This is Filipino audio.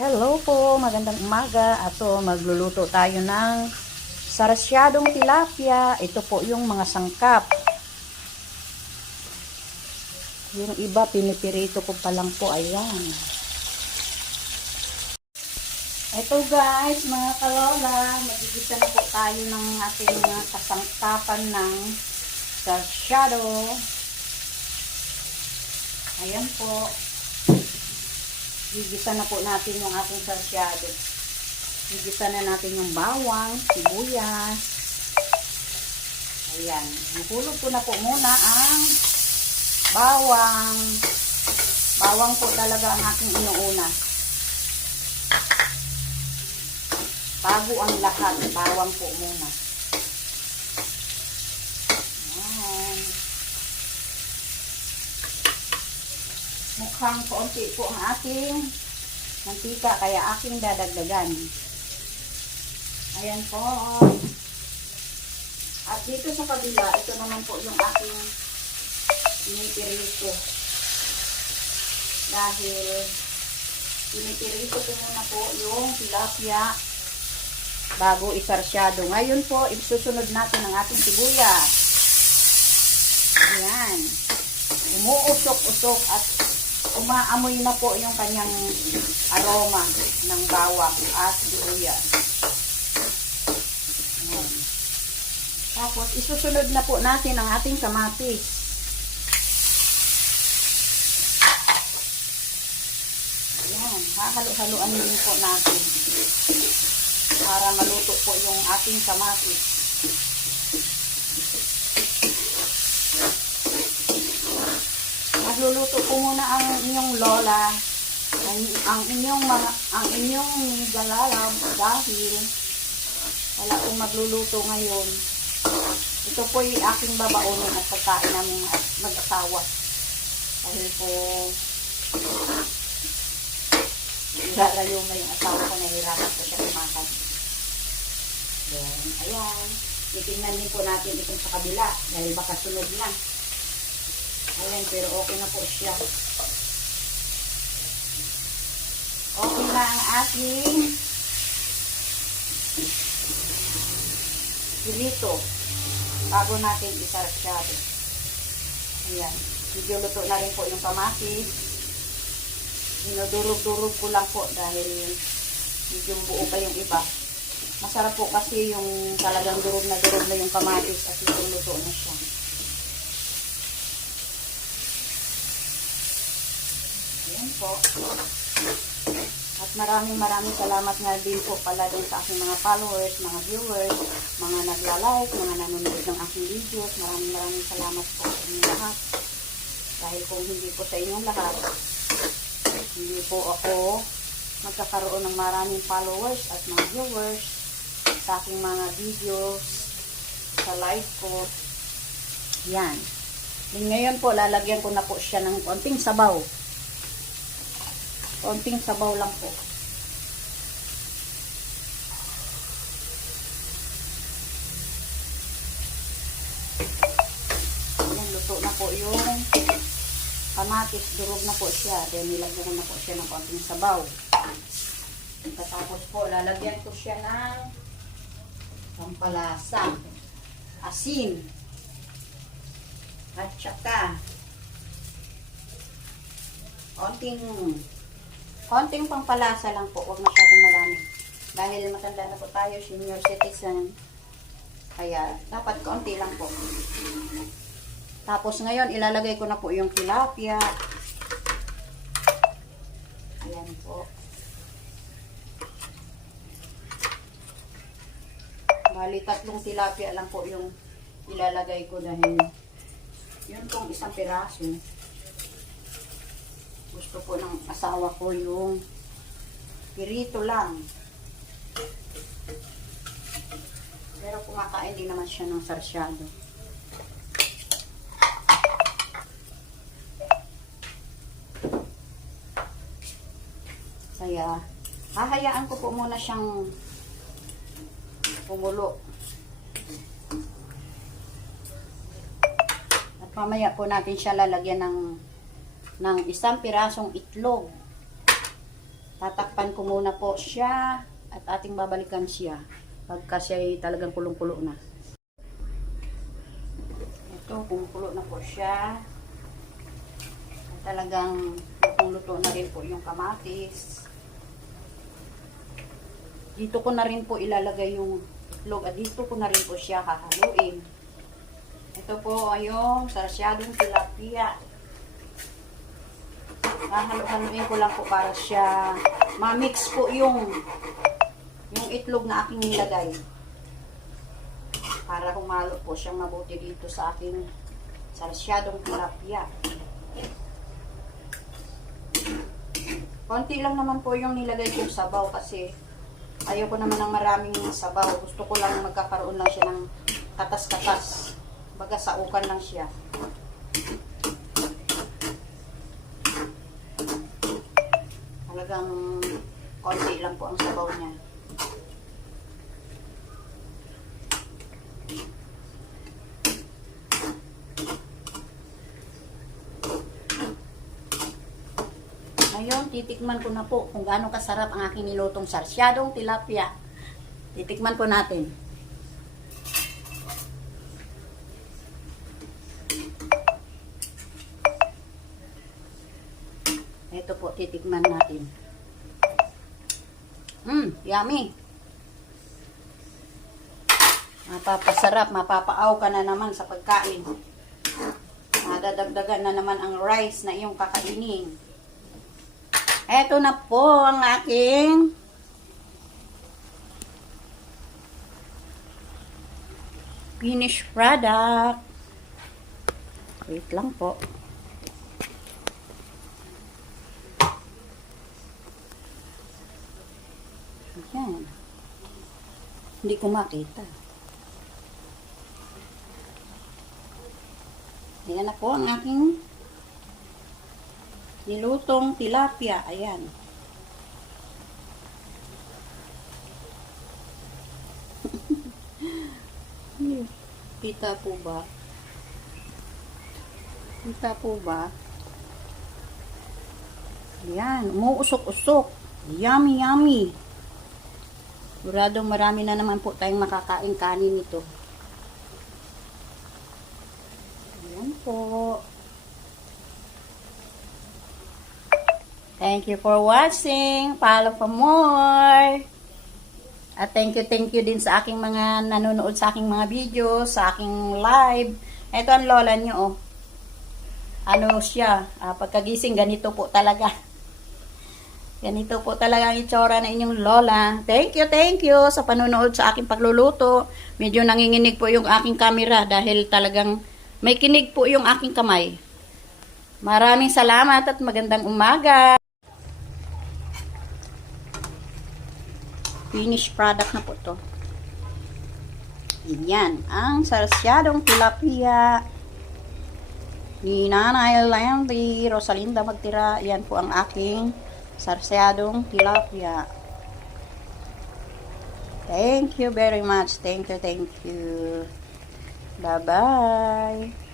Hello po, magandang umaga. Ato, magluluto tayo ng sarsyadong tilapia. Ito po yung mga sangkap. Yung iba, pinipirito ko pa lang po. Ayan. Ito guys, mga kalola, magigisa na po tayo ng ating kasangkapan ng sarsyado. Ayan po. Gigisa na po natin yung ating sarsyado. Gigisa na natin yung bawang, sibuyas. Ayan. Nahulog ko na po muna ang bawang. Bawang po talaga ang aking inuuna. Bago ang lahat, bawang po muna. Ayan. Mukhang konti po ang ating mantika, kaya aking dadagdagan. Ayan po. At dito sa kabila, ito naman po yung aking pinipirito. Dahil pinipirito ko muna po yung tilapia bago isarsyado. Ngayon po, isusunod natin ang ating sibuyas. Ayan. Umuusok-usok at umaamoy na po yung kanyang aroma ng bawang at sibuyas. Ayan. Tapos, isusunod na po natin ang ating kamatis. Ayan. Hahalo-haluan din po natin para maluto po yung ating kamatis. Magluluto po muna ang inyong lola, ang inyong galalab dahil wala pong magluluto ngayon. Ito po yung aking babaunin at pagkain namin mag-asawa. Dahil po lalayo na yung asawa ko, nahirapan po siya kumakan. Then, ayan. Titingnan din po natin itong sa kabila dahil baka sunod na. Ayan, pero okay na po siya. Okay na ang ating pilito bago natin isarsyado. Ayan. Medyo luto na rin po yung kamatis. Dinudurog-durog ko lang po dahil medyo buo pa yung iba. Masarap po kasi yung talagang durog na yung kamatis at luto na siya. Ayan po. At maraming salamat nga din po pala din sa aking mga followers, mga viewers, mga nagla-like, mga nanonood ng aking videos. Maraming salamat po sa inyong lahat. Dahil kung hindi po sa inyong lahat, hindi po ako magkakaroon ng maraming followers at mga viewers sa aking mga videos, sa live ko. Yan. And ngayon po, lalagyan ko na po siya ng konting sabaw. Konting sabaw lang po. Ayan, luto na po yung kamatis, durog na po siya. Then nilagyan ko na po siya ng konting sabaw. Tapos po, lalagyan ko siya ng pampalasa, asin, at saka konting pampalasa lang po, huwag masyadong marami. Dahil matanda na po tayo, senior citizen, kaya dapat konti lang po. Tapos ngayon, ilalagay ko na po yung tilapia. Ayan po. Bali, 3 tilapia lang po yung ilalagay ko dahil yun pong isang piraso. Gusto po ng asawa ko yung pirito lang. Pero kumakain din naman siya ng sarsyado. Kaya, hahayaan ko po muna siyang pumulo. At mamaya po natin siya lalagyan ng isang pirasong itlog. Tatakpan ko muna po siya at ating babalikan siya pagka siya ay talagang kulong-kulo na. Ito, kumukulo na po siya. At talagang luto na rin po yung kamatis. Dito ko na rin po ilalagay yung itlog at dito ko na rin po siya hahaluin. Ito po ay yung sarsyadong tilapia. Hahaluin ko lang po para siya ma-mix po yung itlog na aking nilagay. Para humalo po siyang mabuti dito sa aking sarsyadong tilapia. Konti lang naman po yung nilagay kong sabaw kasi ayoko naman ng maraming sabaw. Gusto ko lang magkakaroon lang siya ng katas-katas. Baga saukan lang siya. Talagang konti lang po ang sabaw niya. Ngayon, titikman ko na po kung gaano kasarap ang aking nilutong sarsyadong tilapia. Titikman po natin. Ito po, titikman natin. Yummy. Mapapasarap, mapapaaw ka na naman sa pagkain. Madadagdagan na naman ang rice na iyong kakainin. Eto na po ang aking finished product. Wait lang po. Ayan. Hindi ko makita. Ayan na po ang aking nilutong tilapia. Ayan. Kita po ba? Kita po ba? Ayan. Umuusok-usok. Yummy, yummy. Siguradong marami na naman po tayong makakain kanin nito. Ayan po. Thank you for watching. Follow for more. At thank you din sa aking mga nanonood sa aking mga video, sa aking live. Ito ang lola nyo, oh. Ano siya, pagkagising, ganito po talaga. Ganito po talaga ang itsura na inyong lola. Thank you sa panonood sa aking pagluluto. Medyo nanginginig po yung aking camera dahil talagang may kinig po yung aking kamay. Maraming salamat at magandang umaga. Finished product na po to. Yan, ang sarsyadong tilapia ni Nanay Landy Rosalinda Magtira. Yan po ang aking sarsyadong tilapia. Thank you very much. Thank you. Bye-bye.